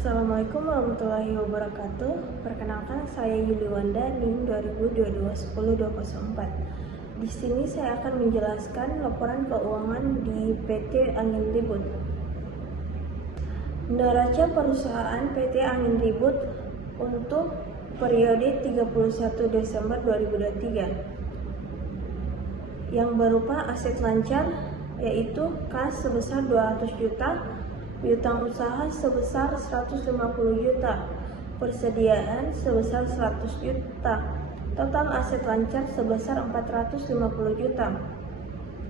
Assalamualaikum warahmatullahi wabarakatuh. Perkenalkan, saya Yuliwanda, NIM 2022-10-204. Di sini saya akan menjelaskan laporan keuangan di PT Angin Ribut. Neraca perusahaan PT Angin Ribut untuk periode 31 Desember 2023 yang berupa aset lancar, yaitu kas sebesar 200 juta, piutang usaha sebesar 150 juta, persediaan sebesar 100 juta, total aset lancar sebesar 450 juta.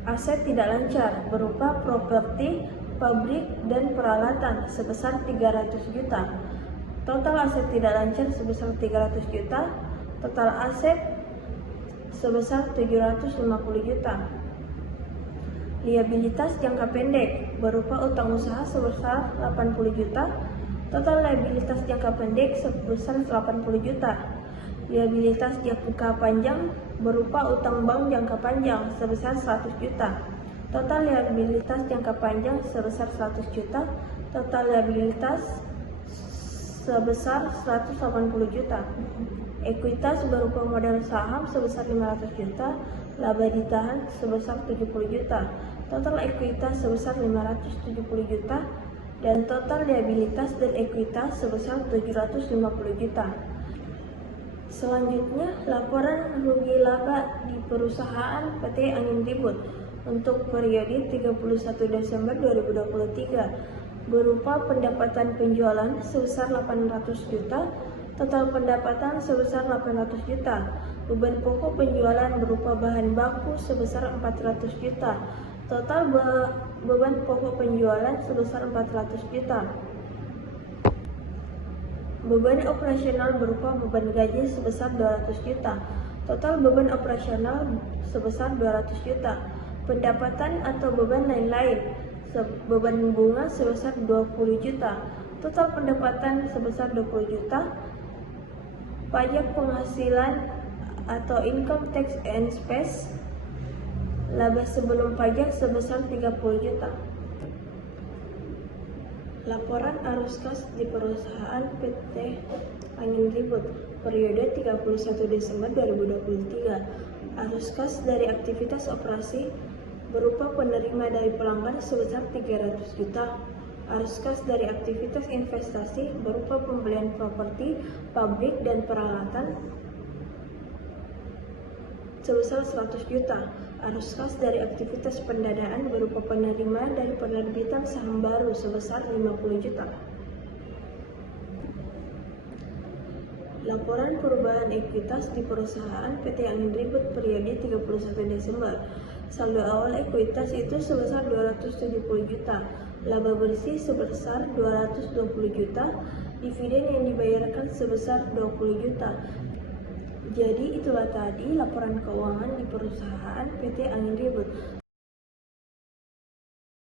Aset tidak lancar berupa properti, pabrik, dan peralatan sebesar 300 juta. Total aset tidak lancar sebesar 300 juta, total aset sebesar 750 juta. Liabilitas jangka pendek berupa utang usaha sebesar 80 juta, total liabilitas jangka pendek sebesar 80 juta. Liabilitas jangka panjang berupa utang bank jangka panjang sebesar 100 juta, total liabilitas jangka panjang sebesar 100 juta, total liabilitas sebesar 180 juta. Ekuitas berupa modal saham sebesar 500 juta, laba ditahan sebesar 70 juta, total ekuitas sebesar 570 juta, dan total liabilitas dan ekuitas sebesar 750 juta. Selanjutnya, laporan rugi laba di perusahaan PT Angin Ribut untuk periode 31 Desember 2023 berupa pendapatan penjualan sebesar 800 juta, total pendapatan sebesar 800 juta, beban pokok penjualan berupa bahan baku sebesar 400 juta, total beban pokok penjualan sebesar 400 juta. Beban operasional berupa beban gaji sebesar 200 juta, total beban operasional sebesar 200 juta, pendapatan atau beban lain-lain, beban bunga sebesar 20 juta, total pendapatan sebesar 20 juta, pajak penghasilan atau income tax and expense, laba sebelum pajak sebesar 30 juta. Laporan arus kas di perusahaan PT Angin Ribut periode 31 Desember 2023. Arus kas dari aktivitas operasi berupa penerima dari pelanggan sebesar 300 juta. Arus kas dari aktivitas investasi berupa pembelian properti, pabrik, dan peralatan sebesar 100 juta. Arus kas dari aktivitas pendanaan berupa penerima dari penerbitan saham baru sebesar 50 juta. Laporan perubahan ekuitas di perusahaan PT Angin Ribut periode 31 Desember. Saldo awal ekuitas itu sebesar 270 juta, laba bersih sebesar 220 juta, dividen yang dibayarkan sebesar 20 juta. Jadi itulah tadi laporan keuangan di perusahaan PT Angin Ribut.